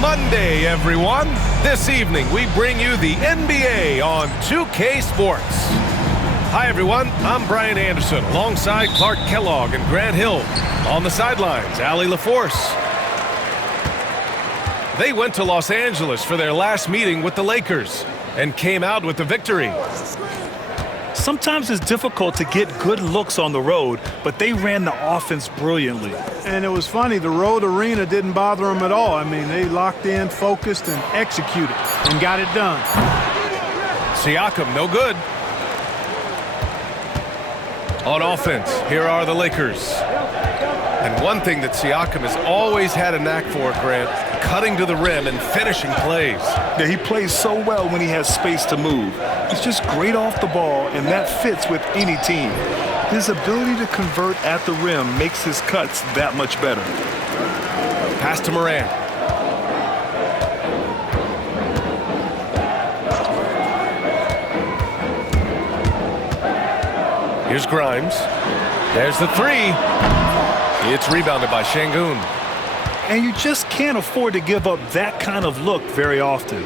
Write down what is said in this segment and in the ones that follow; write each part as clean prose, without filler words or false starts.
Monday, everyone. This evening, we bring you the NBA on 2K Sports. Hi, everyone. I'm Brian Anderson, alongside Clark Kellogg and Grant Hill. On the sidelines, Allie LaForce. They went to Los Angeles for their last meeting with the Lakers and came out with the victory. Sometimes it's difficult to get good looks on the road, but they ran the offense brilliantly. And it was funny, the road arena didn't bother them at all. I mean, they locked in, focused, and executed, and got it done. Siakam, no good. On offense, here are the Lakers. And one thing that Siakam has always had a knack for, Grant, cutting to the rim and finishing plays. Yeah, he plays so well when he has space to move. He's just great off the ball, and that fits with any team. His ability to convert at the rim makes his cuts that much better. Pass to Morant. Here's Grimes. There's the three. It's rebounded by Şengün. And you just can't afford to give up that kind of look very often.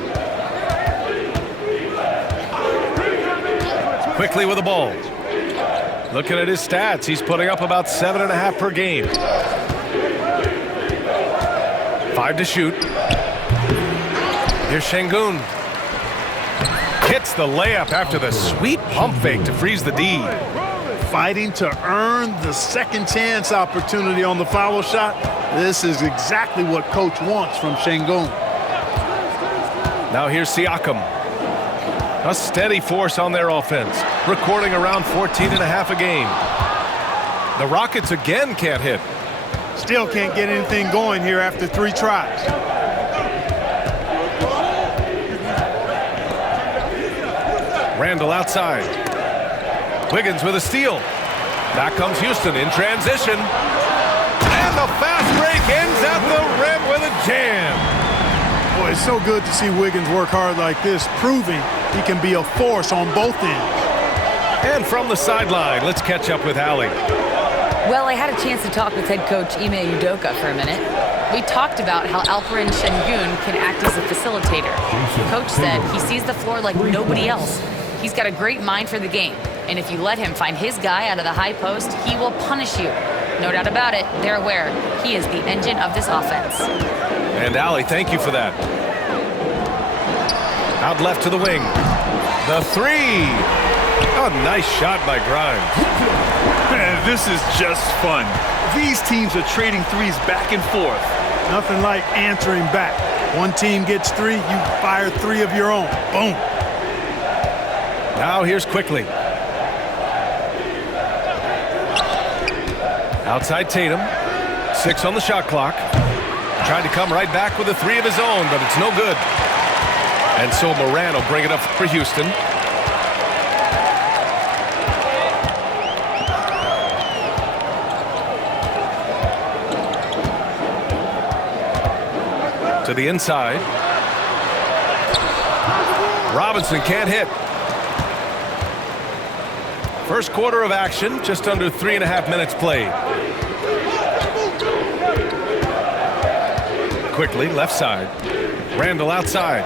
Quickly with the ball. Looking at his stats, he's putting up about 7.5 per game. 5 to shoot. Here's Şengün. Hits the layup after the sweet pump fake to freeze the D. Fighting to earn the second chance opportunity on the foul shot. This is exactly what Coach wants from Şengün. Now here's Siakam. A steady force on their offense, recording around 14.5 a game. The Rockets again can't hit. Still can't get anything going here after 3 tries. Randall outside. Wiggins with a steal. Back comes Houston in transition. And the fast break ends at the rim with a jam. Boy, it's so good to see Wiggins work hard like this, proving he can be a force on both ends. And from the sideline, let's catch up with Allie. Well, I had a chance to talk with head coach Ime Udoka for a minute. We talked about how Alperen Şengün can act as a facilitator. Coach said he sees the floor like nobody else. He's got a great mind for the game, and if you let him find his guy out of the high post, he will punish you. No doubt about it, they're aware he is the engine of this offense. And Allie, thank you for that. Out left to the wing. The three. A nice shot by Grimes. Man, this is just fun. These teams are trading threes back and forth. Nothing like answering back. One team gets 3, you fire 3 of your own. Boom. Now here's Quickly. Outside Tatum. 6 on the shot clock. Tried to come right back with a 3 of his own, but it's no good. And so Morant will bring it up for Houston. To the inside. Robinson can't hit. First quarter of action, just under 3.5 minutes played. Quickly, left side. Randall outside.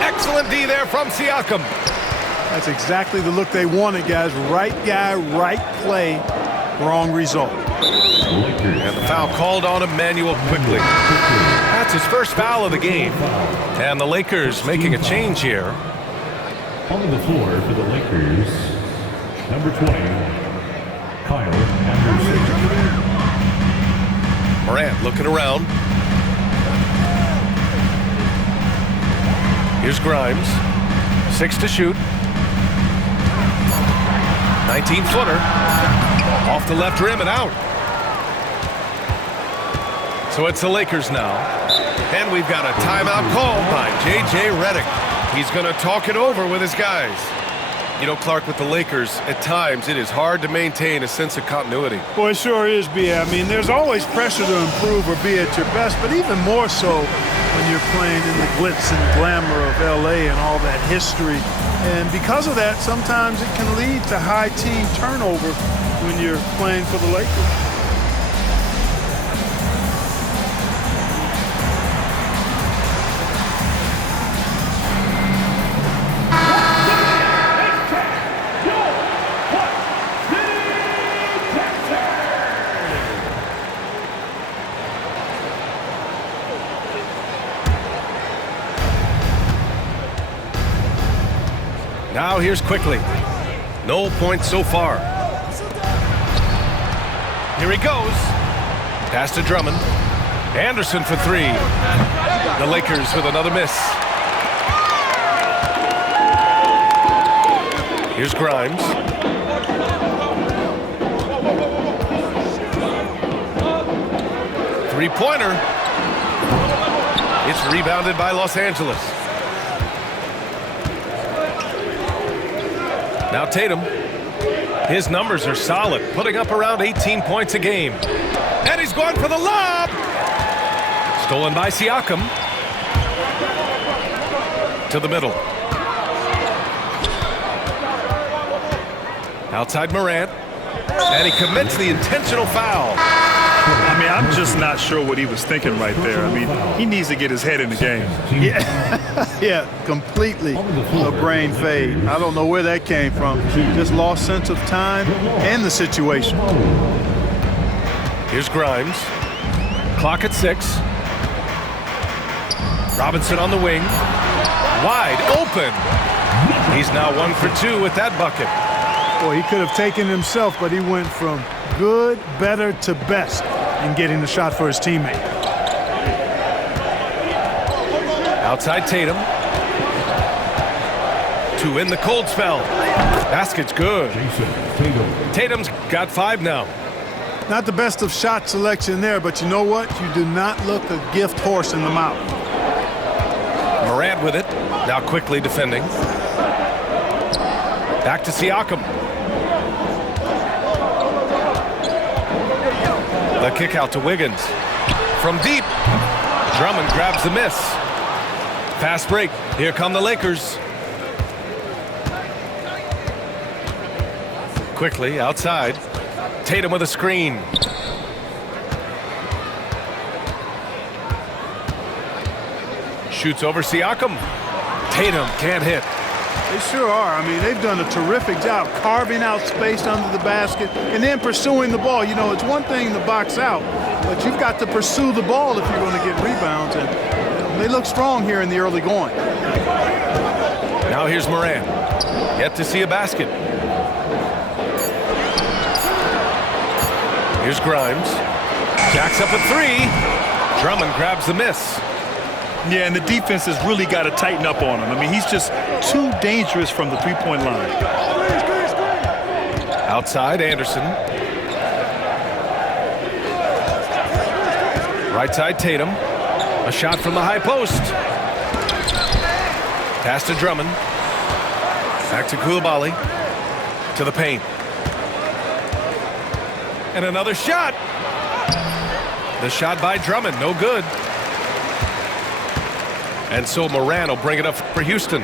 Excellent D there from Siakam. That's exactly the look they wanted, guys. Right guy, right play, wrong result. And the foul called on Emmanuel Quickly. That's his first foul of the game. And the Lakers making a change here. On the floor for the Lakers, number 20, Kyle Anderson. Morant looking around. Here's Grimes. 6 to shoot. 19-footer. Off the left rim and out. So it's the Lakers now. And we've got a timeout called by J.J. Redick. He's going to talk it over with his guys. You know, Clark, with the Lakers, at times it is hard to maintain a sense of continuity. Well, it sure is, B.A. I mean, there's always pressure to improve or be at your best, but even more so when you're playing in the glitz and glamour of L.A. and all that history. And because of that, sometimes it can lead to high team turnover when you're playing for the Lakers. Now here's quickly. No points so far. Here he goes. Pass to Drummond. Anderson for three. The Lakers with another miss. Here's Grimes. Three-pointer. It's rebounded by Los Angeles. Now Tatum. His numbers are solid, putting up around 18 points a game. And he's going for the lob. Stolen by Siakam. To the middle. Outside Morant. And he commits the intentional foul. I mean, I'm just not sure what he was thinking right there. I mean, he needs to get his head in the game. Yeah, completely a brain fade. I don't know where that came from. Just lost sense of time and the situation. Here's Grimes. Clock at 6. Robinson on the wing. Wide open. He's now 1 for 2 with that bucket. Boy, he could have taken himself, but he went from good, better to best in getting the shot for his teammate. Outside Tatum. To in the cold spell. Basket's good. Tatum's got 5 now. Not the best of shot selection there, but you know what? You do not look a gift horse in the mouth. Morant with it. Now quickly defending. Back to Siakam. The kick out to Wiggins. From deep. Drummond grabs the miss. Fast break. Here come the Lakers. Quickly outside. Tatum with a screen. Shoots over Siakam. Tatum can't hit. They sure are. I mean, they've done a terrific job carving out space under the basket and then pursuing the ball. You know, it's one thing to box out, but you've got to pursue the ball if you're going to get rebounds. And they look strong here in the early going. Now here's Morant. Yet to see a basket. Here's Grimes. Jacks up a 3. Drummond grabs the miss. Yeah, and the defense has really got to tighten up on him. I mean, he's just too dangerous from the three-point line. Outside, Anderson. Right side, Tatum. A shot from the high post. Pass to Drummond. Back to Koulibaly. To the paint. And another shot. The shot by Drummond, no good. And so Morant will bring it up for Houston.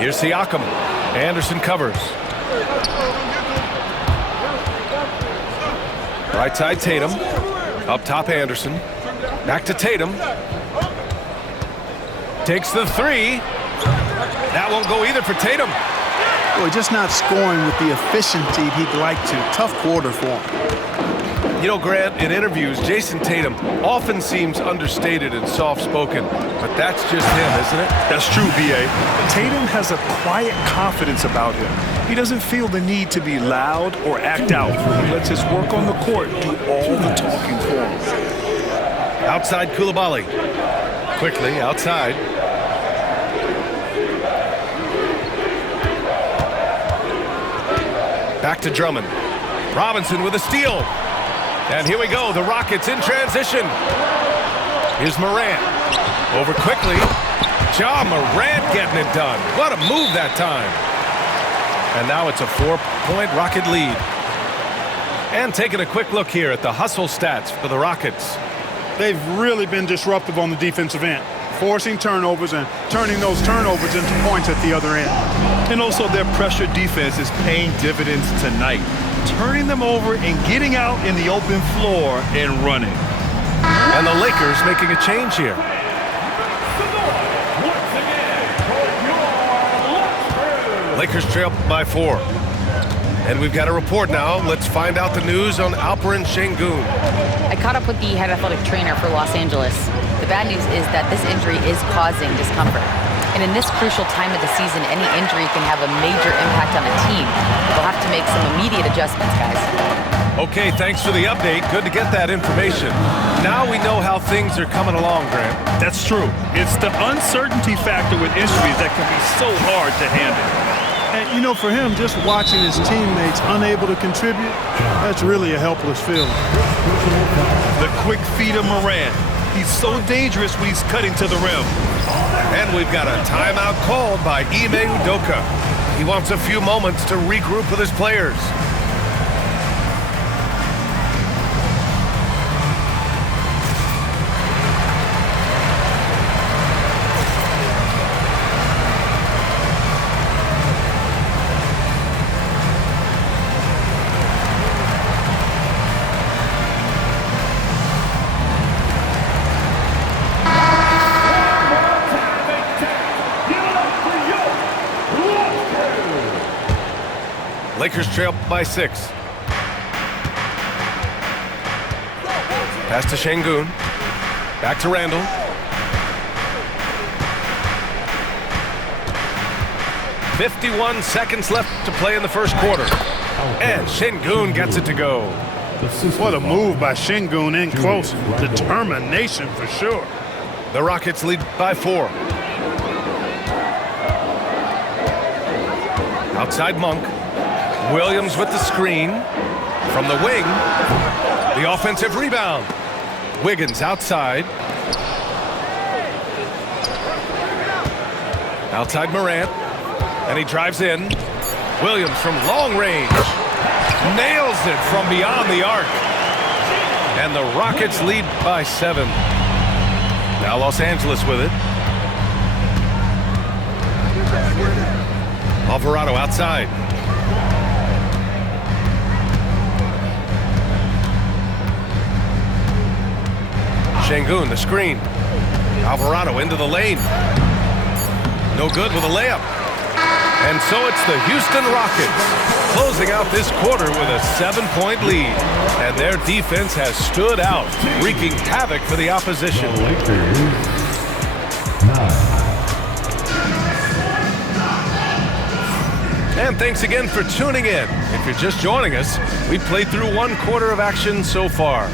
Here's Siakam. Anderson covers. Right side Tatum. Up top Anderson. Back to Tatum. Takes the 3. That won't go either for Tatum. Boy, just not scoring with the efficiency he'd like to. Tough quarter for him. You know, Grant, in interviews, Jason Tatum often seems understated and soft-spoken, but that's just him, isn't it? That's true, B.A. Tatum has a quiet confidence about him. He doesn't feel the need to be loud or act out. He lets his work on the court do all the talking for him. Outside Koulibaly. Quickly, outside. Back to Drummond. Robinson with a steal. And here we go, the Rockets in transition. Here's Morant. Over quickly. Ja Morant getting it done. What a move that time. And now it's a 4-point Rocket lead. And taking a quick look here at the hustle stats for the Rockets. They've really been disruptive on the defensive end, forcing turnovers and turning those turnovers into points at the other end. And also their pressure defense is paying dividends tonight, turning them over and getting out in the open floor and running. And the Lakers making a change here. Lakers trail by 4. And we've got a report now. Let's find out the news on Alperen Şengün. I caught up with the head athletic trainer for Los Angeles. The bad news is that this injury is causing discomfort. And in this crucial time of the season, any injury can have a major impact on a team. We'll have to make some immediate adjustments, guys. Okay, thanks for the update. Good to get that information. Now we know how things are coming along, Grant. That's true. It's the uncertainty factor with injuries that can be so hard to handle. And, you know, for him, just watching his teammates unable to contribute, that's really a helpless feeling. The quick feet of Morant. He's so dangerous when he's cutting to the rim. And we've got a timeout called by Ime Udoka. He wants a few moments to regroup with his players. Lakers trail by 6. Pass to Şengün. Back to Randall. "51 seconds left to play in the first quarter. And Şengün gets it to go. What a move by Şengün in close. Determination for sure. The Rockets lead by 4. Outside Monk. Williams with the screen. From the wing. The offensive rebound. Wiggins outside. Outside Morant. And he drives in. Williams from long range. Nails it from beyond the arc. And the Rockets lead by 7. Now Los Angeles with it. Alvarado outside. Şengün, the screen. Alvarado into the lane. No good with a layup. And so it's the Houston Rockets closing out this quarter with a 7-point lead. And their defense has stood out, wreaking havoc for the opposition. And thanks again for tuning in. If you're just joining us, we played through 1 quarter of action so far.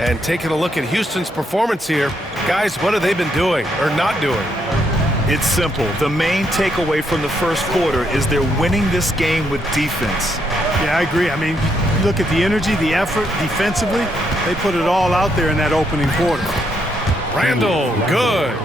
And taking a look at Houston's performance here, guys, what have they been doing or not doing? It's simple. The main takeaway from the first quarter is they're winning this game with defense. Yeah, I agree. I mean, you look at the energy, the effort defensively, they put it all out there in that opening quarter. Randall, good.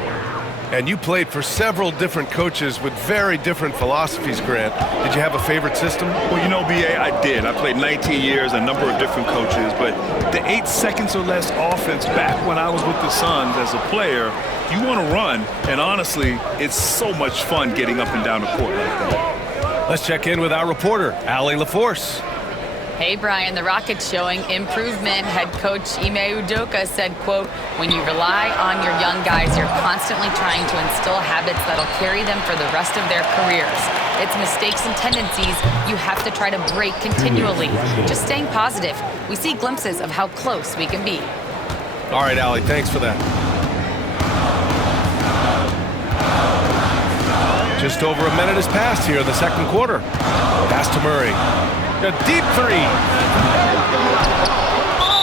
And you played for several different coaches with very different philosophies, Grant. Did you have a favorite system? Well, you know, B.A., I did. I played 19 years, a number of different coaches, but the 8 seconds or less offense back when I was with the Suns as a player, you want to run, and honestly, it's so much fun getting up and down the court like that. Let's check in with our reporter, Allie LaForce. Hey, Brian, the Rockets showing improvement. Head coach Ime Udoka said, quote, "When you rely on your young guys, you're constantly trying to instill habits that'll carry them for the rest of their careers. It's mistakes and tendencies you have to try to break continually. Just staying positive. We see glimpses of how close we can be." All right, Allie, thanks for that. Just over a minute has passed here in the second quarter. Pass to Murray. A deep 3.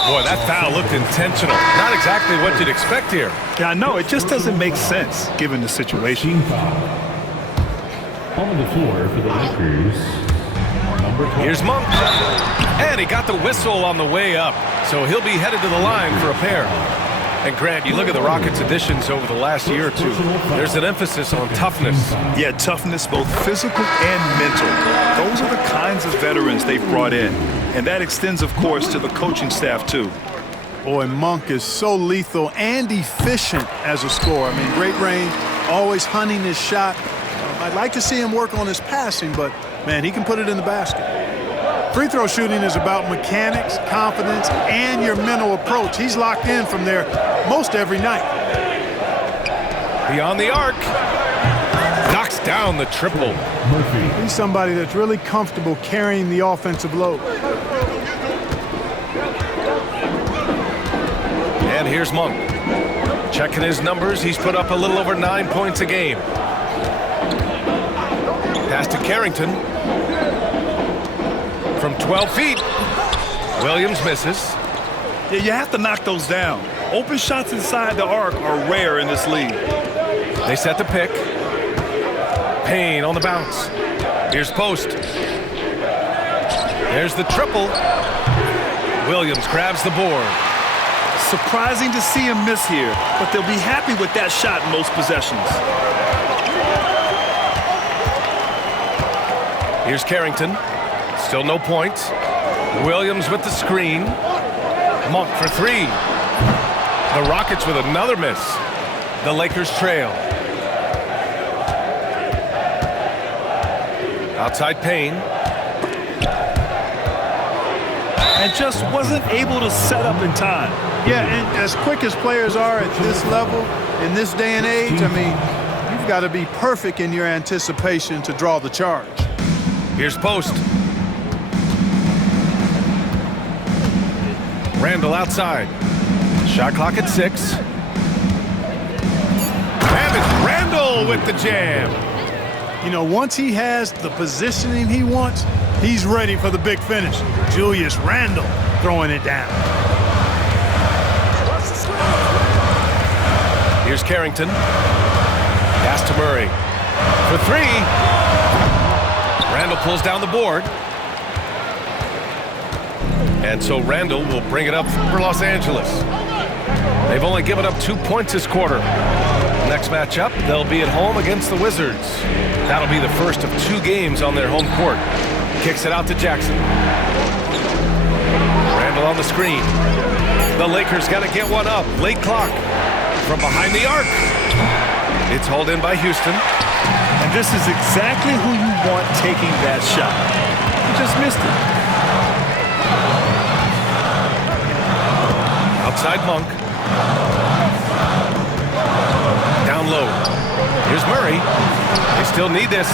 Boy, that foul looked intentional. Not exactly what you'd expect here. Yeah, I know. It just doesn't make sense given the situation. On the floor for the Lakers, number 12. Here's Monk. And he got the whistle on the way up, so he'll be headed to the line for a pair. And Grant, you look at the Rockets' additions over the last year or two, there's an emphasis on toughness. Yeah, toughness, both physical and mental. Those are the kinds of veterans they've brought in. And that extends, of course, to the coaching staff, too. Boy, Monk is so lethal and efficient as a scorer. I mean, great range, always hunting his shot. I'd like to see him work on his passing, but, man, he can put it in the basket. Free throw shooting is about mechanics, confidence, and your mental approach. He's locked in from there most every night. Beyond the arc. Knocks down the triple. He's somebody that's really comfortable carrying the offensive load. And here's Monk. Checking his numbers, he's put up a little over 9 points a game. Pass to Carrington. From 12 feet. Williams misses. Yeah, you have to knock those down. Open shots inside the arc are rare in this league. They set the pick. Payne on the bounce. Here's post. There's the triple. Williams grabs the board. Surprising to see him miss here, but they'll be happy with that shot in most possessions. Here's Carrington. Still no points. Williams with the screen. Monk for three. The Rockets with another miss. The Lakers trail. Outside Payne. And just wasn't able to set up in time. Yeah, and as quick as players are at this level, in this day and age, I mean, you've got to be perfect in your anticipation to draw the charge. Here's post. Randall outside. Shot clock at 6. And it's Randall with the jam. You know, once he has the positioning he wants, he's ready for the big finish. Julius Randle throwing it down. Here's Carrington. Pass to Murray. For three. Randall pulls down the board. And so Randall will bring it up for Los Angeles. They've only given up 2 points this quarter. Next matchup, they'll be at home against the Wizards. That'll be the first of 2 games on their home court. Kicks it out to Jackson. Randall on the screen. The Lakers got to get one up. Late clock. From behind the arc. It's hauled in by Houston. And this is exactly who you want taking that shot. He just missed it. Outside Monk. Down low. Here's Murray. They still need this.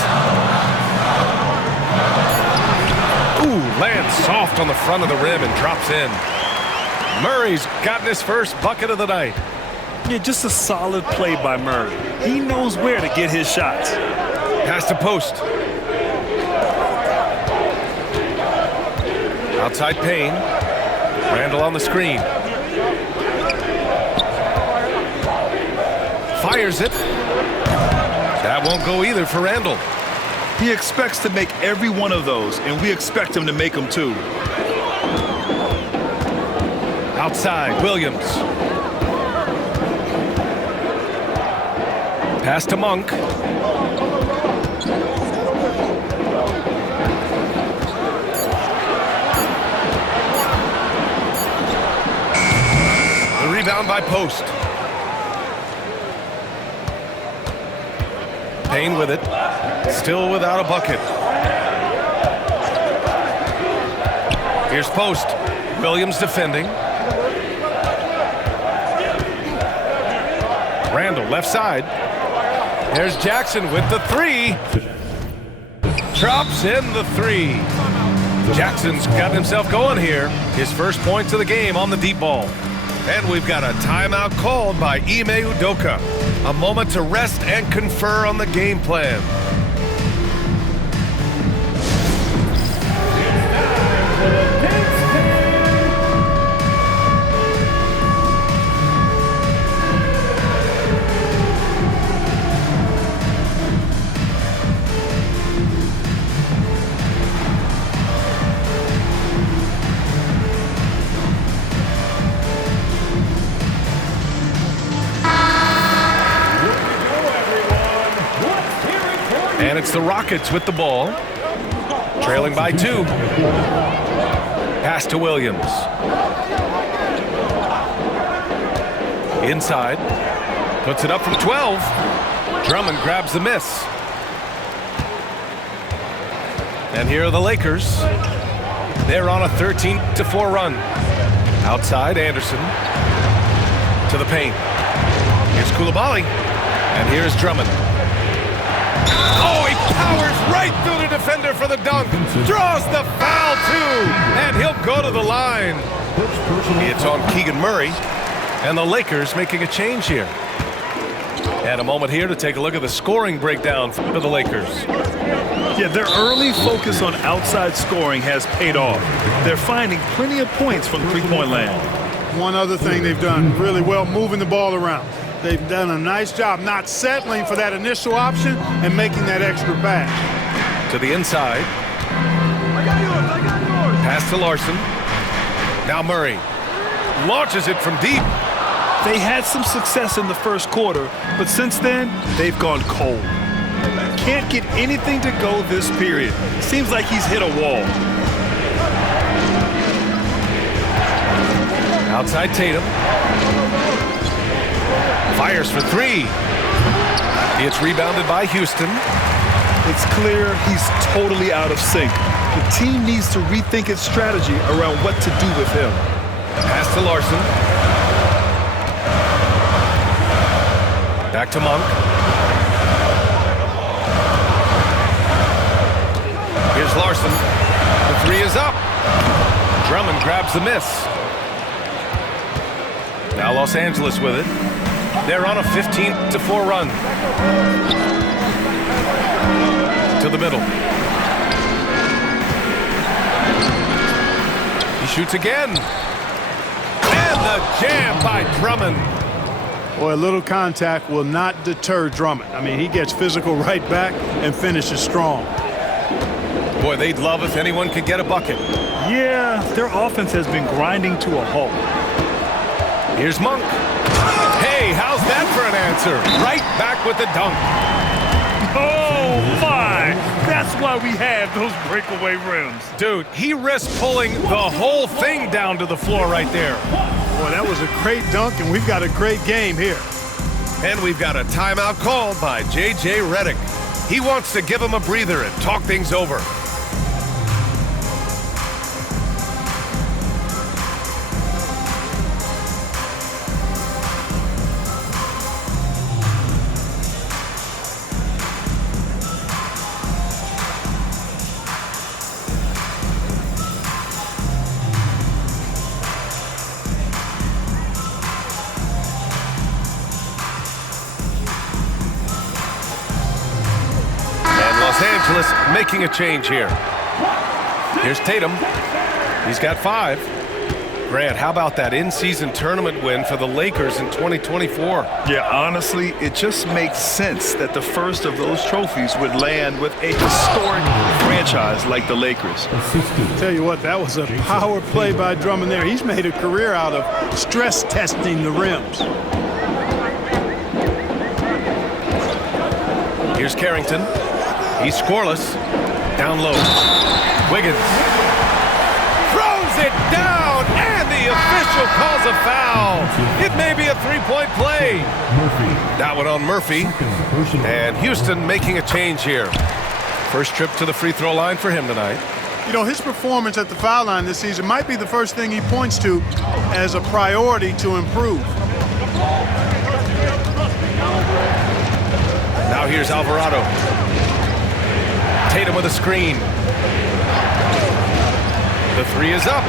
Ooh, lands soft on the front of the rim and drops in. Murray's gotten his first bucket of the night. Yeah, just a solid play by Murray. He knows where to get his shots. Pass to post. Outside Payne. Randall on the screen. Fires it. That won't go either for Randall. He expects to make every one of those, and we expect him to make them too. Outside, Williams. Pass to Monk. The rebound by Post. Payne with it. Still without a bucket. Here's Post. Williams defending. Randall left side. There's Jackson with the three. Drops in the three. Jackson's got himself going here. His first points of the game on the deep ball. And we've got a timeout called by Ime Udoka. A moment to rest and confer on the game plan. it's the Rockets with the ball. Trailing by 2. Pass to Williams. Inside. Puts it up from 12. Drummond grabs the miss. And here are the Lakers. They're on a 13-4 run. Outside, Anderson. To the paint. Here's Coulibaly. And here's Drummond. Oh, he powers right through the defender for the dunk. Draws the foul, too. And he'll go to the line. It's on Keegan Murray. And the Lakers making a change here. And a moment here to take a look at the scoring breakdown for the Lakers. Yeah, their early focus on outside scoring has paid off. They're finding plenty of points from three-point land. One other thing they've done really well, moving the ball around. They've done a nice job not settling for that initial option and making that extra pass. To the inside. Pass to Larson. Now Murray launches it from deep. They had some success in the first quarter, but since then, they've gone cold. Can't get anything to go this period. Seems like he's hit a wall. Outside Tatum. Fires for 3. It's rebounded by Houston. It's clear he's totally out of sync. The team needs to rethink its strategy around what to do with him. Pass to Larson. Back to Monk. Here's Larson. The 3 is up. Drummond grabs the miss. Now Los Angeles with it. They're on a 15-4 run. To the middle. He shoots again. And the jam by Drummond. Boy, a little contact will not deter Drummond. I mean, he gets physical right back and finishes strong. Boy, they'd love if anyone could get a bucket. Yeah, their offense has been grinding to a halt. Here's Monk. Hey, how's that for an answer? Right back with the dunk. Oh, my! That's why we have those breakaway rims. Dude, he risked pulling the whole thing down to the floor right there. Boy, that was a great dunk, and we've got a great game here. And we've got a timeout called by J.J. Redick. He wants to give him a breather and talk things over. Los Angeles making a change here. Here's Tatum. He's got 5. Grant, how about that in-season tournament win for the Lakers in 2024? Yeah, honestly, it just makes sense that the first of those trophies would land with a historic franchise like the Lakers. Tell you what, that was a power play by Drummond there. He's made a career out of stress testing the rims. Here's Carrington. He's scoreless. Down low. Wiggins throws it down, and the official calls a foul. It may be a three-point play. That one on Murphy. And Houston making a change here. First trip to the free throw line for him tonight. You know, his performance at the foul line this season might be the first thing he points to as a priority to improve. Now here's Alvarado. Tatum with a screen. The 3 is up.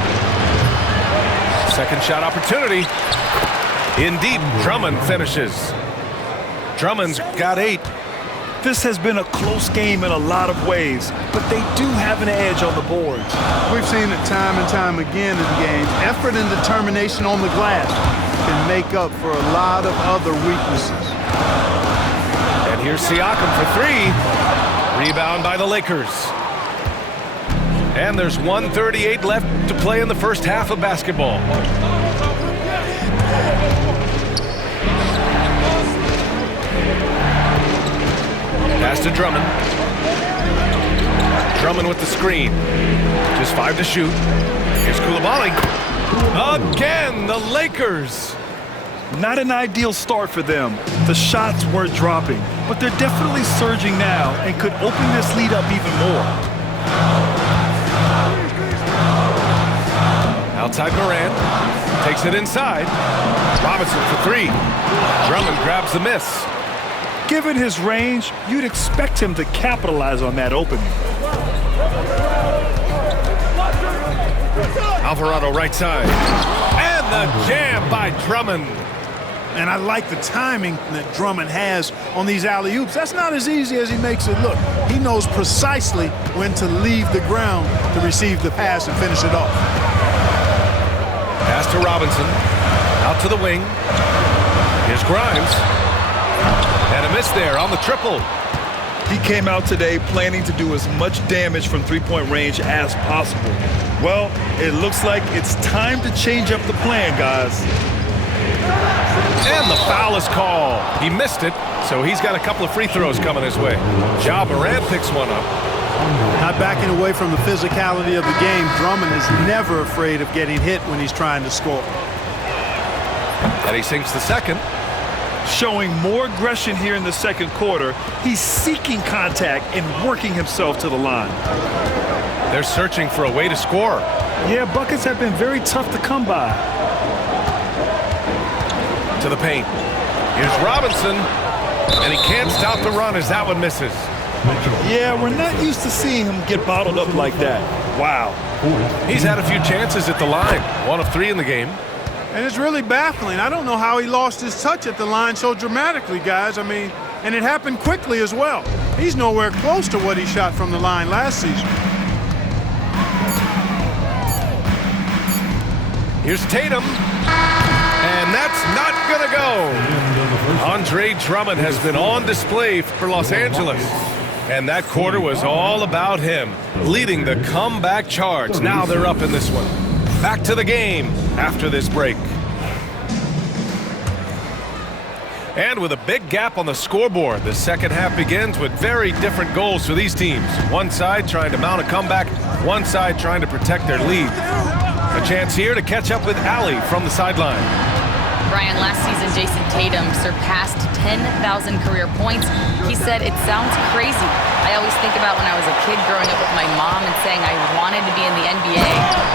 Second shot opportunity. In deep, Drummond finishes. Drummond's got 8. This has been a close game in a lot of ways, but they do have an edge on the boards. We've seen it time and time again in games. Effort and determination on the glass can make up for a lot of other weaknesses. And here's Siakam for 3. Rebound by the Lakers. And there's 1:38 left to play in the first half of basketball. Pass to Drummond. Drummond with the screen. Just 5 to shoot. Here's Coulibaly. Again, the Lakers. Not an ideal start for them. The shots were dropping, but they're definitely surging now and could open this lead up even more. Outside Morant. Takes it inside. Robinson for 3. Drummond grabs the miss. Given his range, you'd expect him to capitalize on that opening. Alvarado right side. And the jam by Drummond. And I like the timing that Drummond has on these alley-oops. That's not as easy as he makes it look. He knows precisely when to leave the ground to receive the pass and finish it off. Pass to Robinson. Out to the wing. Here's Grimes. And a miss there on the triple. He came out today planning to do as much damage from three-point range as possible. Well, it looks like it's time to change up the plan, guys. And the foul is called. He missed it, so he's got a couple of free throws coming his way. Ja Morant picks one up. Not backing away from the physicality of the game, Drummond is never afraid of getting hit when he's trying to score. And he sinks the second. Showing more aggression here in the second quarter. He's seeking contact and working himself to the line. They're searching for a way to score. Yeah, buckets have been very tough to come by. To the paint. Here's Robinson. And he can't stop the run as that one misses. Yeah, we're not used to seeing him get bottled up like that. Wow. He's had a few chances at the line. 1 of 3 in the game. And it's really baffling. I don't know how he lost his touch at the line so dramatically, guys. I mean, and it happened quickly as well. He's nowhere close to what he shot from the line last season. Here's Tatum. And that's not going to go. Andre Drummond has been on display for Los Angeles. And that quarter was all about him, leading the comeback charge. Now they're up in this one. Back to the game after this break. And with a big gap on the scoreboard, the second half begins with very different goals for these teams. One side trying to mount a comeback, one side trying to protect their lead. A chance here to catch up with Allie from the sideline. Brian, last season, Jason Tatum surpassed 10,000 career points. He said, "It sounds crazy. I always think about when I was a kid growing up with my mom and saying I wanted to be in the NBA.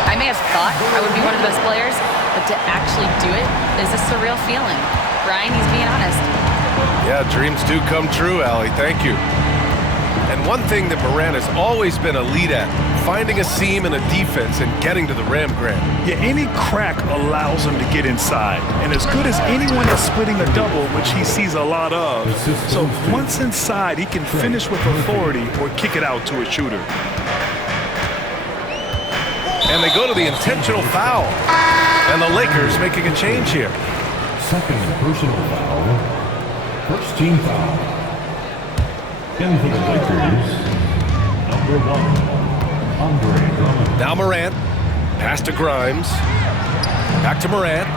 I may have thought I would be one of those players, but to actually do it is a surreal feeling." Brian, he's being honest. Yeah, dreams do come true, Allie. Thank you. And one thing that Morant has always been a lead at, finding a seam in a defense and getting to the rim, Grant. Yeah, any crack allows him to get inside. And as good as anyone at splitting a double, which he sees a lot of. So once inside, he can finish with authority or kick it out to a shooter. And they go to the intentional foul. And the Lakers making a change here. Second personal foul. First team foul. In for the Lakers, number 1, Andre Drummond. Now Morant. Pass to Grimes. Back to Morant.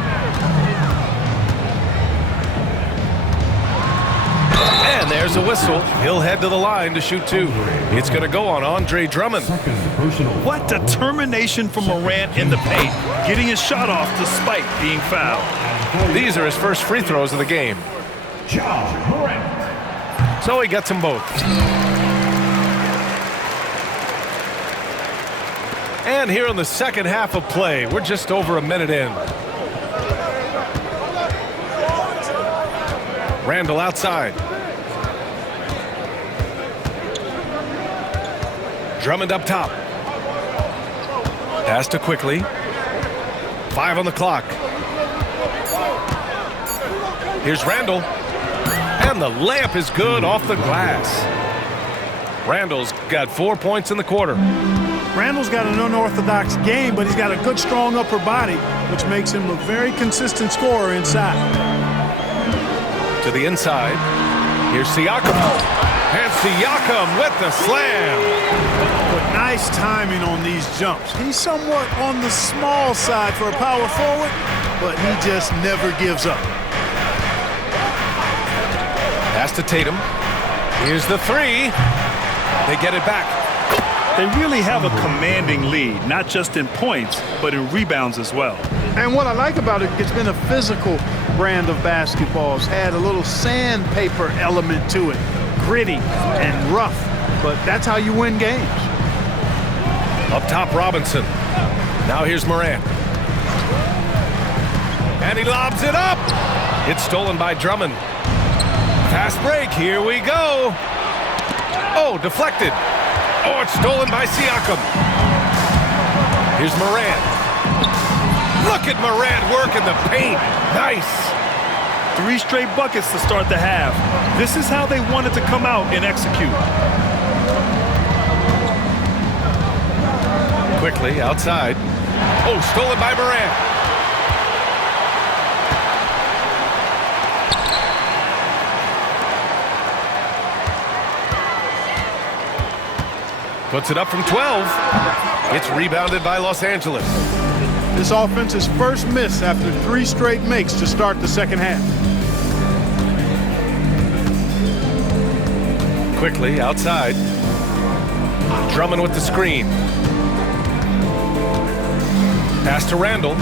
And there's a whistle. He'll head to the line to shoot 2. It's going to go on Andre Drummond. Second personal foul. What determination from Morant in the paint, getting his shot off despite being fouled. These are his first free throws of the game. Ja Morant. So he gets them both. And here in the second half of play, we're just over a minute in. Randall outside. Drummond up top. Pass to Quickly. 5 on the clock. Here's Randall. And the layup is good off the glass. Randall's got 4 points in the quarter. Randall's got an unorthodox game, but he's got a good, strong upper body, which makes him a very consistent scorer inside. To the inside. Here's Siakam. And Siakam with the slam. But nice timing on these jumps. He's somewhat on the small side for a power forward, but he just never gives up. Pass to Tatum. Here's the 3. They get it back. They really have a commanding lead, not just in points, but in rebounds as well. And what I like about it, it's been a physical brand of basketball. It's had a little sandpaper element to it, gritty and rough, but that's how you win games. Up top, Robinson. Now here's Morant. And he lobs it up. It's stolen by Drummond. Fast break, here we go. Oh, deflected. Oh, it's stolen by Siakam. Here's Morant. Look at Morant work in the paint. Nice. 3 straight buckets to start the half. This is how they wanted to come out and execute. Quickly, outside. Oh, stolen by Morant. Puts it up from 12. It's rebounded by Los Angeles. This offense's first miss after 3 straight makes to start the second half. Quickly, outside. Drummond with the screen. Pass to Randall.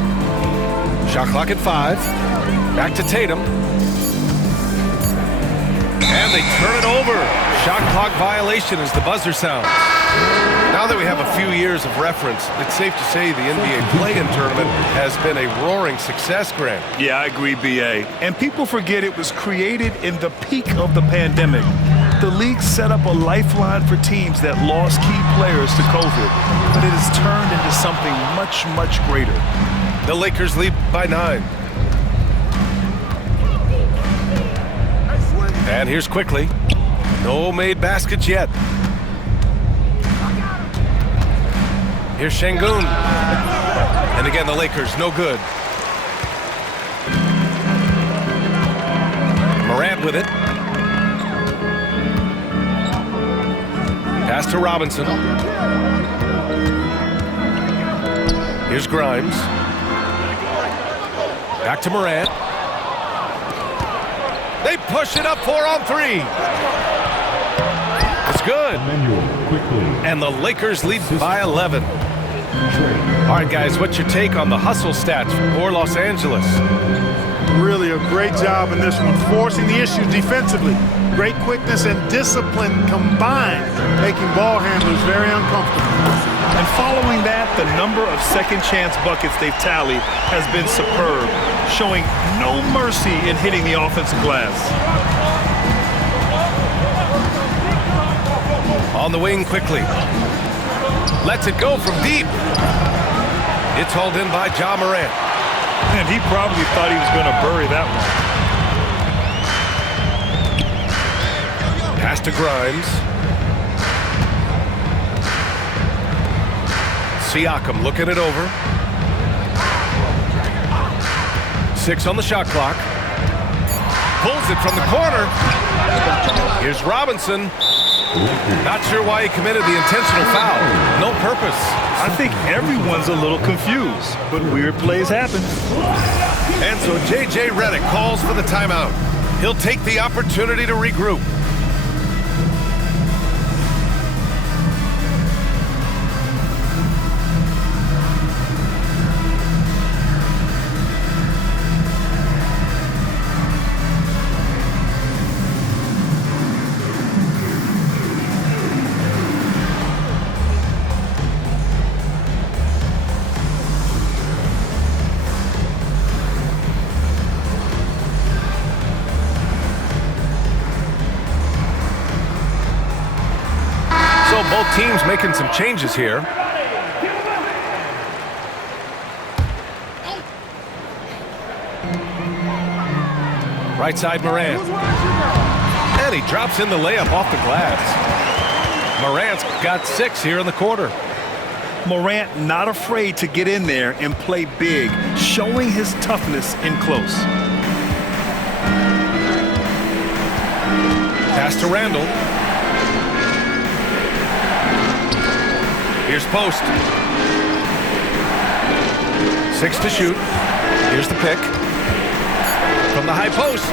Shot clock at 5. Back to Tatum. And they turn it over. Shot clock violation as the buzzer sounds. Now that we have a few years of reference, it's safe to say the NBA play-in tournament has been a roaring success, Grant. Yeah, I agree, B.A. And people forget it was created in the peak of the pandemic. The league set up a lifeline for teams that lost key players to COVID, but it has turned into something much, much greater. The Lakers lead by 9. And here's Quickly. No made baskets yet. Here's Şengün. And again, the Lakers, no good. Morant with it. Pass to Robinson. Here's Grimes. Back to Morant. They push it up 4 on 3. It's good. And the Lakers lead by 11. All right, guys, what's your take on the hustle stats for Los Angeles? Really a great job in this one, forcing the issues defensively. Great quickness and discipline combined, making ball handlers very uncomfortable. And following that, the number of second chance buckets they've tallied has been superb, showing no mercy in hitting the offensive glass. On the wing quickly. Lets it go from deep. It's hauled in by Ja Morant. And he probably thought he was going to bury that one. Pass to Grimes. Siakam looking it over. 6 on the shot clock. Pulls it from the corner. Here's Robinson. Not sure why he committed the intentional foul. No purpose. I think everyone's a little confused, but weird plays happen. And so J.J. Redick calls for the timeout. He'll take the opportunity to regroup. Both teams making some changes here. Right side Morant. And he drops in the layup off the glass. Morant's got 6 here in the quarter. Morant not afraid to get in there and play big, showing his toughness in close. Pass to Randall. Here's Post. 6 to shoot. Here's the pick. From the high post.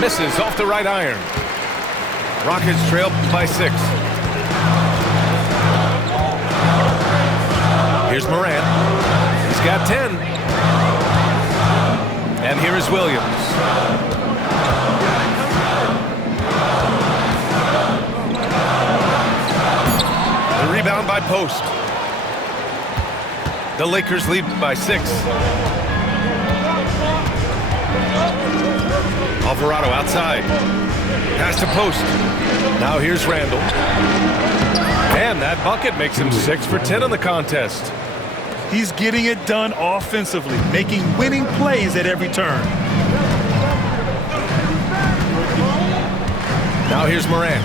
Misses off the right iron. Rockets trail by 6. Here's Morant. He's got 10. And here is Williams. The rebound by Post. The Lakers lead by 6. Alvarado outside. Pass to Post. Now here's Randall. And that bucket makes him 6 for 10 in the contest. He's getting it done offensively, making winning plays at every turn. Now here's Morant.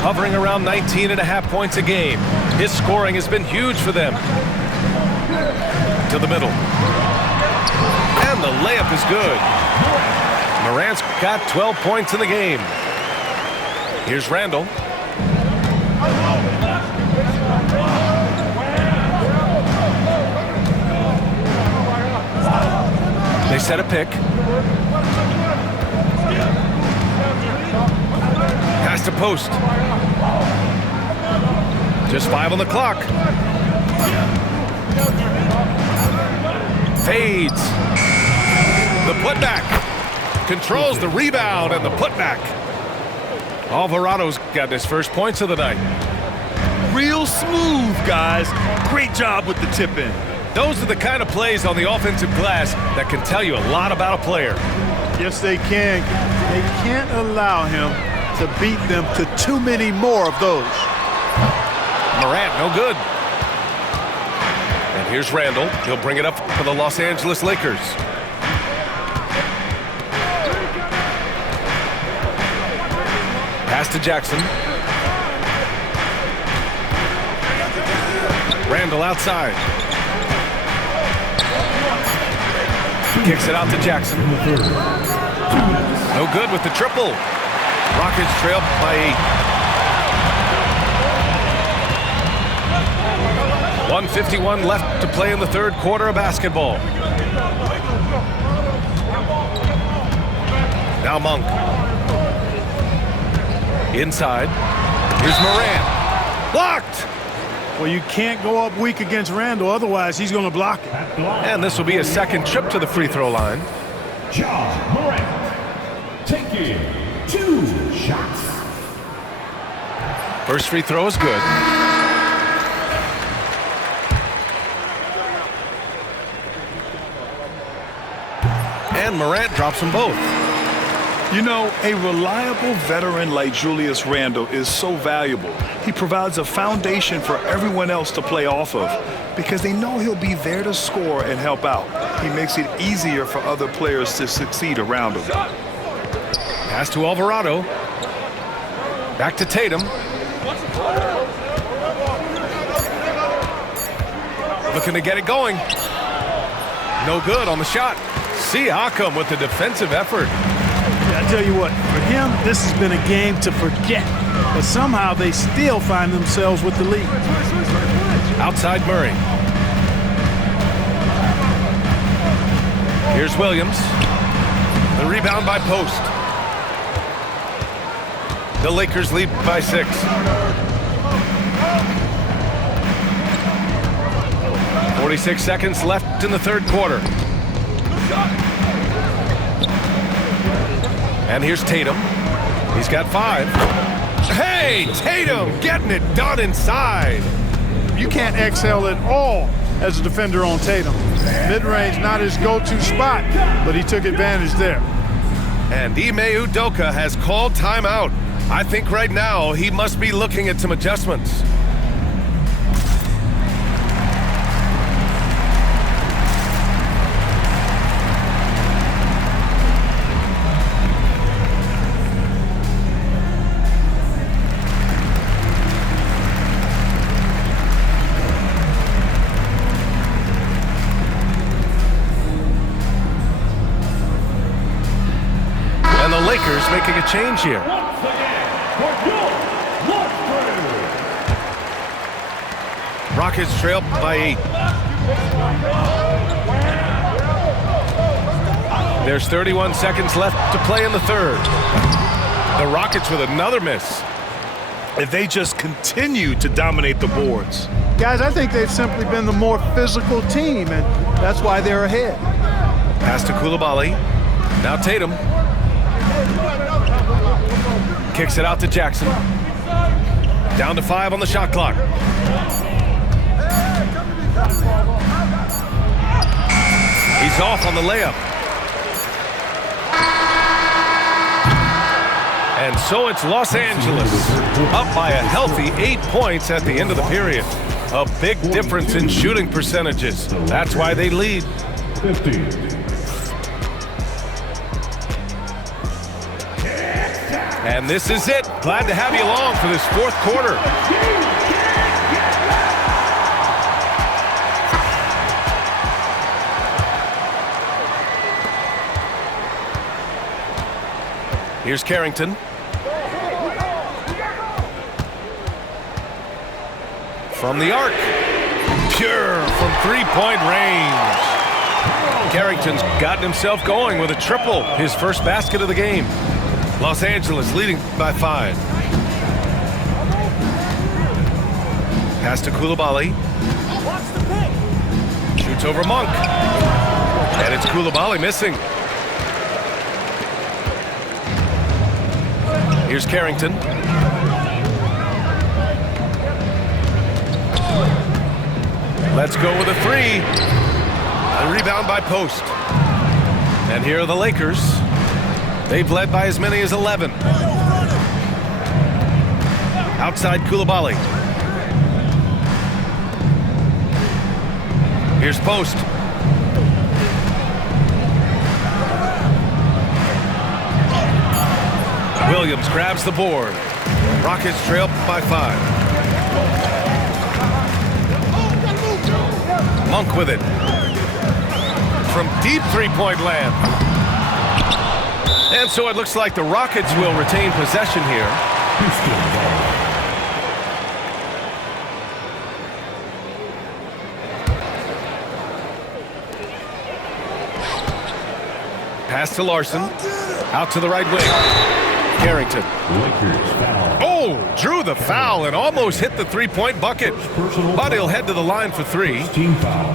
Hovering around 19.5 points a game. His scoring has been huge for them. To the middle. And the layup is good. Morant's got 12 points in the game. Here's Randall. They set a pick. Pass to Post. Just 5 on the clock. Fades. The putback. Controls the rebound and the putback. Alvarado's got his first points of the night. Real smooth, guys. Great job with the tip-in. Those are the kind of plays on the offensive glass that can tell you a lot about a player. Yes, they can. They can't allow him to beat them to too many more of those. Morant, no good. And here's Randall. He'll bring it up for the Los Angeles Lakers. Pass to Jackson. Randall outside. Kicks it out to Jackson. No good with the triple. Rockets trail by 8. 1:51 left to play in the third quarter of basketball. Now Monk. Inside. Here's Morant. Blocked! Well, you can't go up weak against Randall, otherwise he's going to block it. And this will be a second trip to the free throw line. John Morant taking 2 shots. First free throw is good. And Morant drops them both. You know, a reliable veteran like Julius Randle is so valuable. He provides a foundation for everyone else to play off of because they know he'll be there to score and help out. He makes it easier for other players to succeed around him. Pass to Alvarado. Back to Tatum. Looking to get it going. No good on the shot. Siakam with the defensive effort. I tell you what, for him, this has been a game to forget. But somehow they still find themselves with the lead. Outside Murray. Here's Williams. The rebound by Post. The Lakers lead by 6. .46 seconds left in the third quarter. And here's Tatum. He's got 5. Hey, Tatum getting it done inside. You can't exhale at all as a defender on Tatum. Mid-range, not his go-to spot, but he took advantage there. And Ime Udoka has called timeout. I think right now he must be looking at some adjustments. And the Lakers making a change here. Rockets trail by 8. There's 31 seconds left to play in the third. The Rockets with another miss. And they just continue to dominate the boards. Guys, I think they've simply been the more physical team, and that's why they're ahead. Pass to Koulibaly. Now Tatum. Kicks it out to Jackson. Down to 5 on the shot clock. He's off on the layup. And so it's Los Angeles, up by a healthy 8 points at the end of the period. A big difference in shooting percentages. That's why they lead. 50. And this is it. Glad to have you along for this fourth quarter. Here's Carrington. From the arc. Pure from three-point range. Carrington's gotten himself going with a triple, his first basket of the game. Los Angeles leading by 5. Pass to Koulibaly. Shoots over Monk. And it's Koulibaly missing. Here's Carrington. Let's go with a 3. A rebound by Post. And here are the Lakers. They've led by as many as 11. Outside Koulibaly. Here's Post. Williams grabs the board. Rockets trail by 5. Monk with it. From deep three-point land. And so it looks like the Rockets will retain possession here. Pass to Larson. Out to the right wing. Carrington. Oh, drew the foul and almost hit the three-point bucket. But he'll head to the line for 3. Team foul.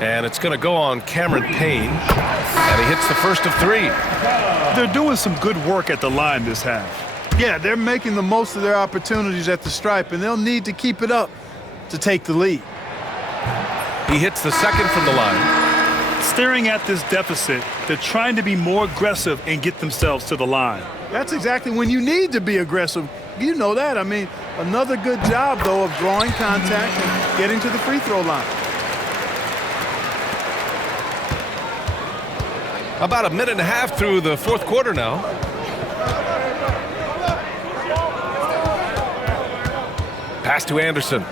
And it's going to go on Cameron Payne. And he hits the first of 3. They're doing some good work at the line this half. Yeah, they're making the most of their opportunities at the stripe, and they'll need to keep it up to take the lead. He hits the second from the line. Staring at this deficit, they're trying to be more aggressive and get themselves to the line. That's exactly when you need to be aggressive. You know that. I mean, another good job, though, of drawing contact and getting to the free throw line. About a minute and a half through the fourth quarter now. Pass to Anderson.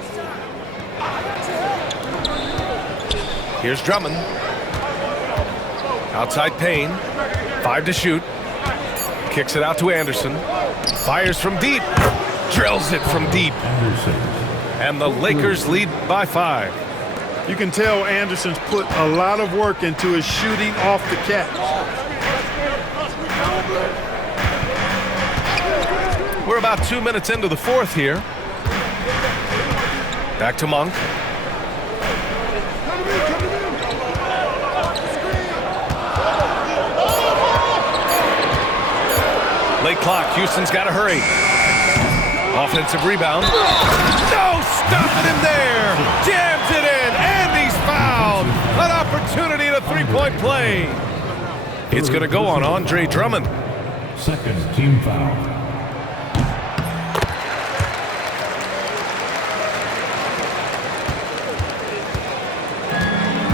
Here's Drummond. Outside Payne. 5 to shoot. Kicks it out to Anderson. Fires from deep. Drills it from deep. And the Lakers lead by 5. You can tell Anderson's put a lot of work into his shooting off the catch. We're about 2 minutes into the fourth here. Back to Monk. Late clock. Houston's got to hurry. Offensive rebound. No, stopping him there. Jams it in, and he's fouled. An opportunity at a three-point play. It's going to go on Andre Drummond. Second team foul.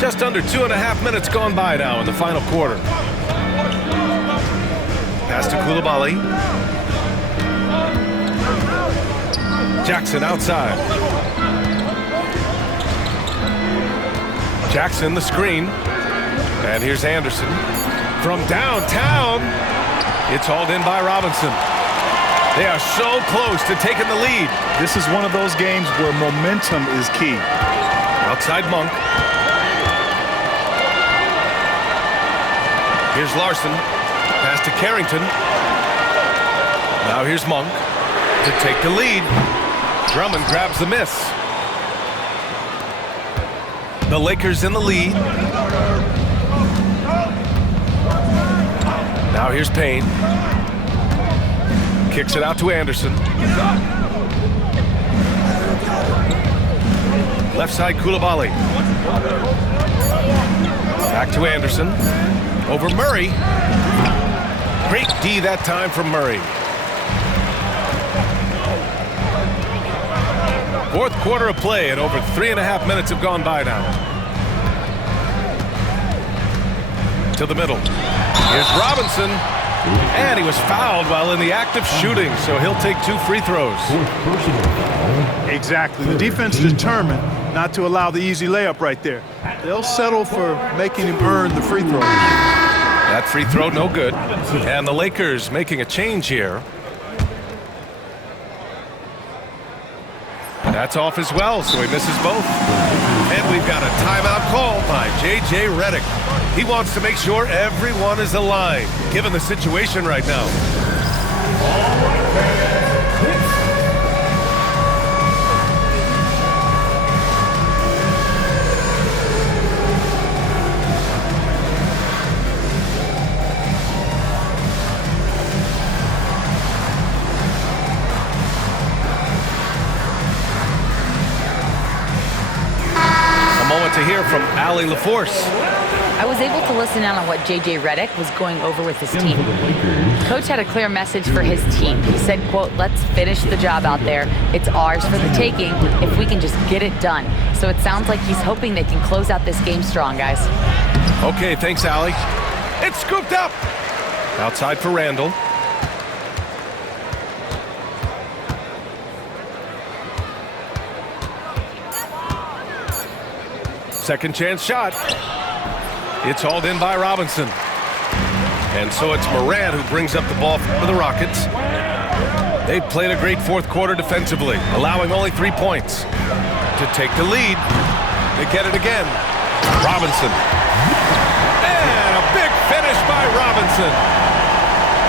Just under 2.5 minutes gone by now in the final quarter. Pass to Koulibaly. Jackson outside. Jackson the screen. And here's Anderson. From downtown, it's hauled in by Robinson. They are so close to taking the lead. This is one of those games where momentum is key. Outside Monk. Here's Larson. Pass to Carrington. Now here's Monk to take the lead. Drummond grabs the miss. The Lakers in the lead. Now here's Payne. Kicks it out to Anderson. Left side, Koulibaly. Back to Anderson. Over Murray. Great D that time from Murray. Fourth quarter of play, and over 3.5 minutes have gone by now. To the middle. Here's Robinson. And he was fouled while in the act of shooting, so he'll take 2 free throws. Exactly. The defense is determined not to allow the easy layup right there. They'll settle for making him earn the free throw. That free throw, no good. And the Lakers making a change here. That's off as well, so he misses both. And we've got a timeout call by J.J. Redick. He wants to make sure everyone is aligned, given the situation right now. To hear from Allie LaForce. I was able to listen in on what J.J. Redick was going over with his team. Coach had a clear message for his team. He said, quote, "Let's finish the job out there. It's ours for the taking if we can just get it done." So it sounds like he's hoping they can close out this game strong, guys. Okay, thanks, Allie. It's scooped up. Outside for Randall. Second chance shot. It's hauled in by Robinson. And so it's Morant who brings up the ball for the Rockets. They've played a great fourth quarter defensively, allowing only 3 points. To take the lead, they get it again. Robinson. And a big finish by Robinson.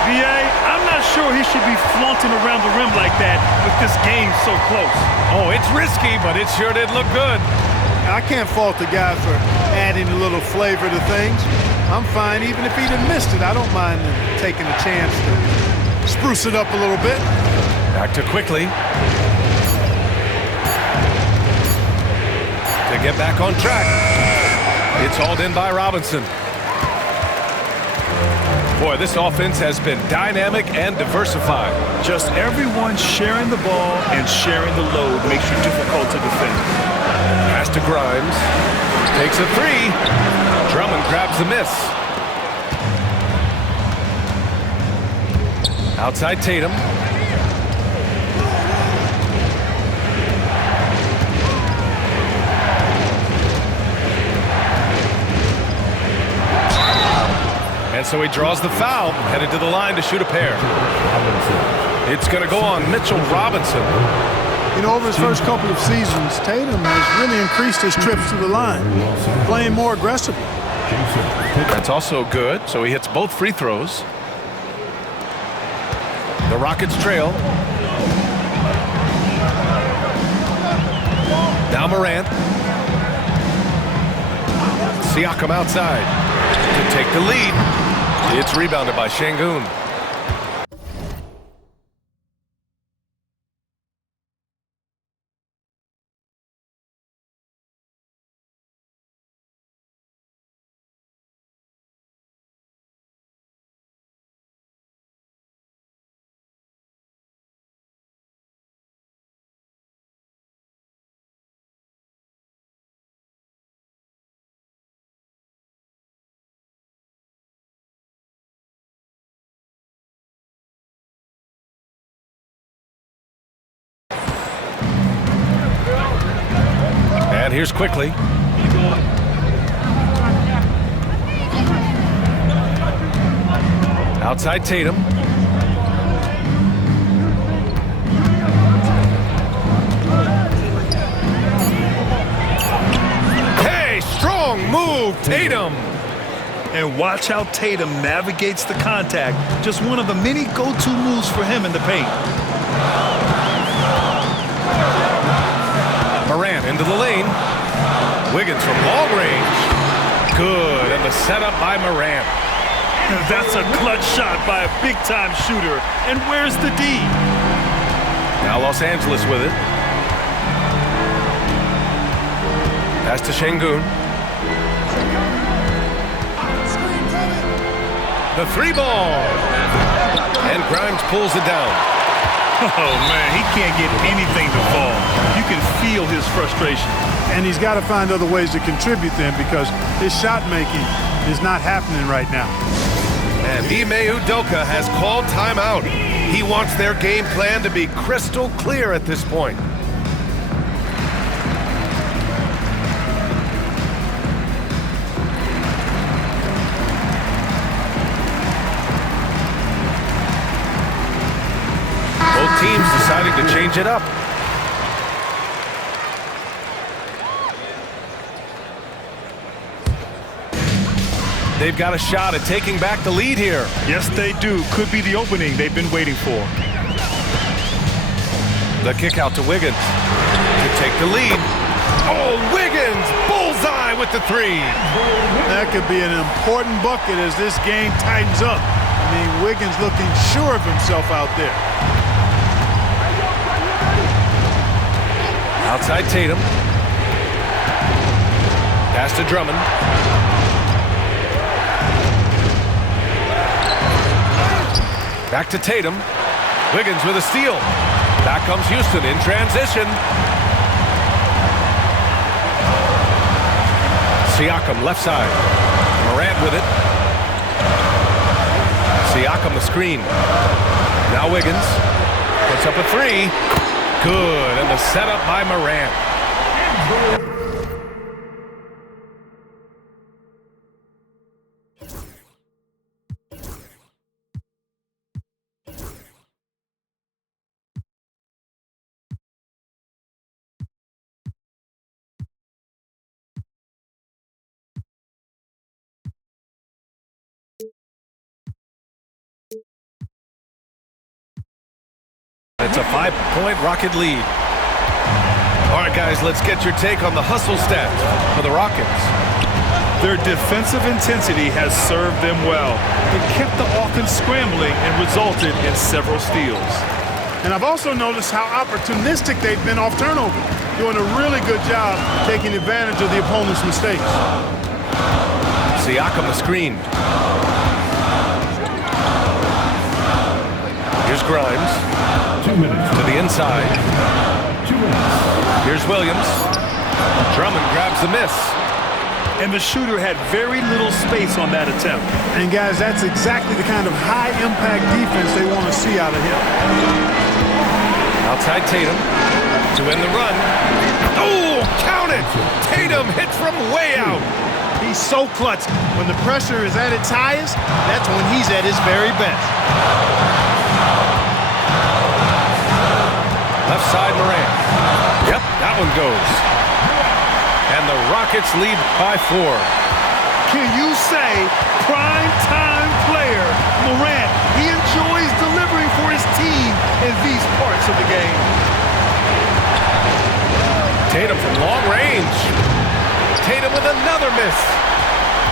B.A., I'm not sure he should be flaunting around the rim like that with this game so close. Oh, it's risky, but it sure did look good. I can't fault the guy for adding a little flavor to things. I'm fine even if he'd have missed it. I don't mind taking a chance to spruce it up a little bit. Back to quickly. To get back on track. It's hauled in by Robinson. Boy, this offense has been dynamic and diversified. Just everyone sharing the ball and sharing the load makes you difficult to defend. Pass to Grimes. Takes a 3. Drummond grabs the miss. Outside Tatum. And so he draws the foul, headed to the line to shoot a pair. It's going to go on Mitchell Robinson. You know, over his first couple of seasons, Tatum has really increased his trips to the line, playing more aggressively. That's also good, so he hits both free throws. The Rockets trail. Now Morant. Siakam outside to take the lead. It's rebounded by Şengün. And here's quickly. Outside Tatum. Hey, strong move, Tatum. And watch how Tatum navigates the contact. Just one of the many go-to moves for him in the paint. Morant into the lane. Wiggins from long range. Good, and the setup by Morant. That's a clutch shot by a big-time shooter. And where's the D? Now Los Angeles with it. Pass to Şengün. The 3-ball. And Grimes pulls it down. Oh, man, he can't get anything to fall. You can feel his frustration. And he's got to find other ways to contribute then because his shot making is not happening right now. And Ime Udoka has called timeout. He wants their game plan to be crystal clear at this point. Both teams deciding to change it up. They've got a shot at taking back the lead here. Yes, they do. Could be the opening they've been waiting for. The kick out to Wiggins to take the lead. Oh, Wiggins! Bullseye with the 3. That could be an important bucket as this game tightens up. I mean, Wiggins looking sure of himself out there. Outside Tatum. Pass to Drummond. Back to Tatum. Wiggins with a steal. Back comes Houston in transition. Siakam left side. Morant with it. Siakam the screen. Now Wiggins puts up a 3. Good, and the setup by Morant. It's a 5-point Rocket lead. All right, guys, let's get your take on the hustle stats for the Rockets. Their defensive intensity has served them well. It kept the offense scrambling and resulted in several steals. And I've also noticed how opportunistic they've been off turnover, doing a really good job taking advantage of the opponent's mistakes. Siakam the screen. Here's Grimes. 2 minutes. To the inside. 2 minutes. Here's Williams. Drummond grabs the miss. And the shooter had very little space on that attempt. And guys, that's exactly the kind of high-impact defense they want to see out of him. Outside Tatum to end the run. Oh, count it! Tatum hits from way out. He's so clutch. When the pressure is at its highest, that's when he's at his very best. Left side Morant. Yep, that one goes. And the Rockets lead by 4. Can you say prime time player Morant? He enjoys delivering for his team in these parts of the game. Tatum from long range. Tatum with another miss.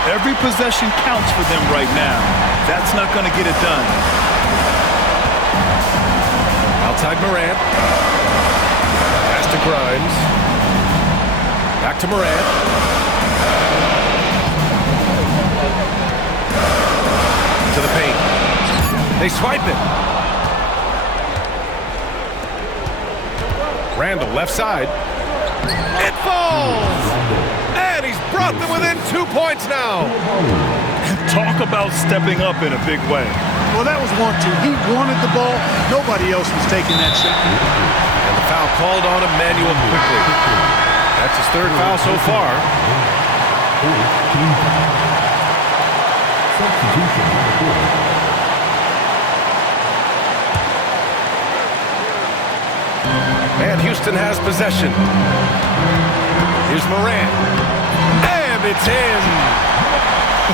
Every possession counts for them right now. That's not going to get it done. Outside Morant. Pass to Grimes. Back to Morant. To the paint. They swipe it. Randall left side. It falls! And he's brought them within 2 points now. Talk about stepping up in a big way. Well, that was 1-2. He wanted the ball. Nobody else was taking that shot. And the foul called on Emmanuel quickly. That's his 3rd foul so far. Substitution on the court. And Houston has possession. Here's Morant. And it's in.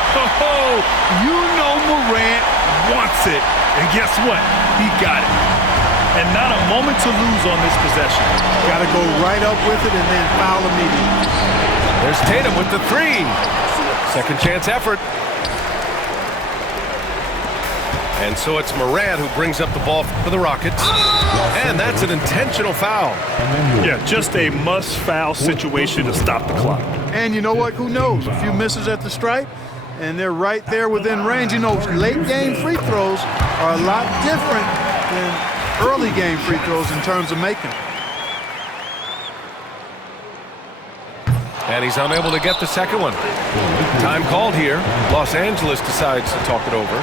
Oh, you know Morant wants it. And guess what? He got it. And not a moment to lose on this possession. Got to go right up with it and then foul immediately. There's Tatum with the three. Second chance effort. And so it's Morant who brings up the ball for the Rockets. And that's an intentional foul. Yeah, just a must-foul situation to stop the clock. And you know what? Who knows? A few misses at the stripe, and they're right there within range. You know, late-game free throws are a lot different than early-game free throws in terms of making them. And he's unable to get the second one. Time called here. Los Angeles decides to talk it over.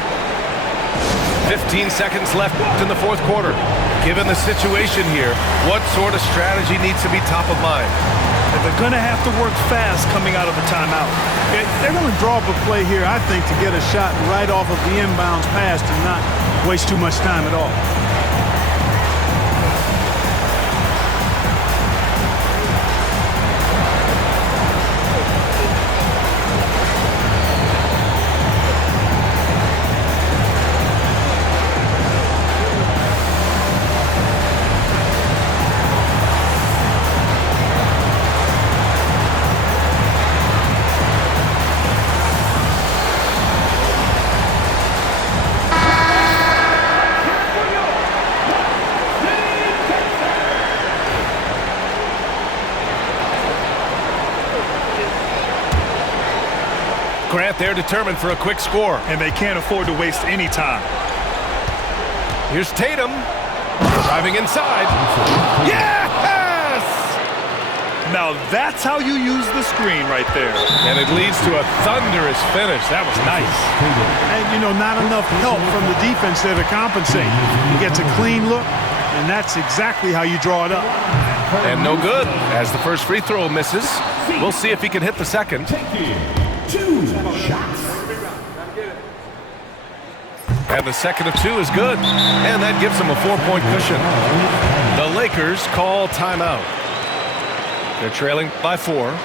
15 seconds left in the fourth quarter. Given the situation here, what sort of strategy needs to be top of mind? And they're going to have to work fast coming out of the timeout. They're going to draw up a play here, I think, to get a shot right off of the inbounds pass and not waste too much time at all. Grant, they're determined for a quick score. And they can't afford to waste any time. Here's Tatum. Driving inside. Yes! Now that's how you use the screen right there. And it leads to a thunderous finish. That was nice. And, you know, not enough help from the defense there to compensate. He gets a clean look, and that's exactly how you draw it up. And no good, as the first free throw misses. We'll see if he can hit the second. And the second of two is good. And that gives him a 4-point cushion. The Lakers call timeout. They're trailing by 4.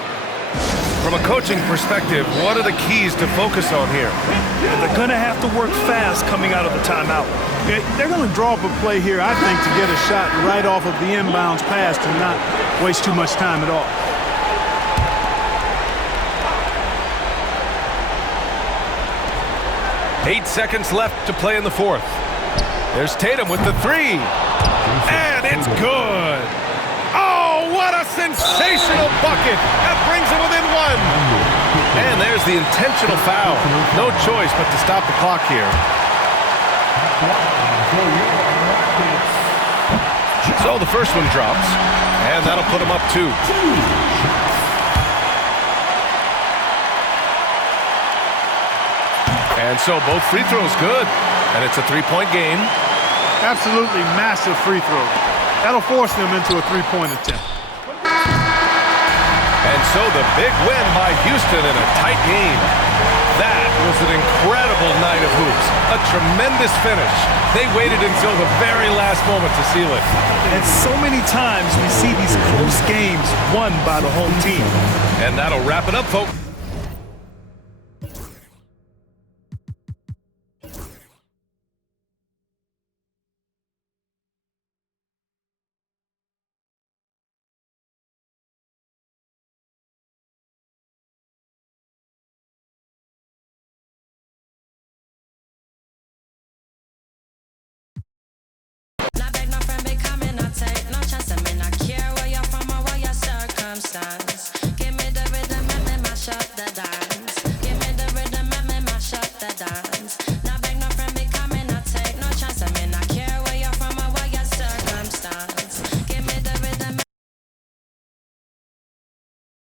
From a coaching perspective, what are the keys to focus on here? And they're going to have to work fast coming out of the timeout. They're going to draw up a play here, I think, to get a shot right off of the inbounds pass and not waste too much time at all. Eight seconds left to play in the fourth. There's Tatum with the three. And it's good. Oh, what a sensational bucket. That brings him within one. And there's the intentional foul. No choice but to stop the clock here. So the first one drops, and that'll put him up 2. And so both free throws good, and it's a 3-point game. Absolutely massive free throw. That'll force them into a 3-point attempt. And so the big win by Houston in a tight game. That was an incredible night of hoops. A tremendous finish. They waited until the very last moment to seal it. And so many times we see these close games won by the home team. And that'll wrap it up, folks. Give me the rhythm and me mash up the dance. Give me the rhythm and me mash up the dance.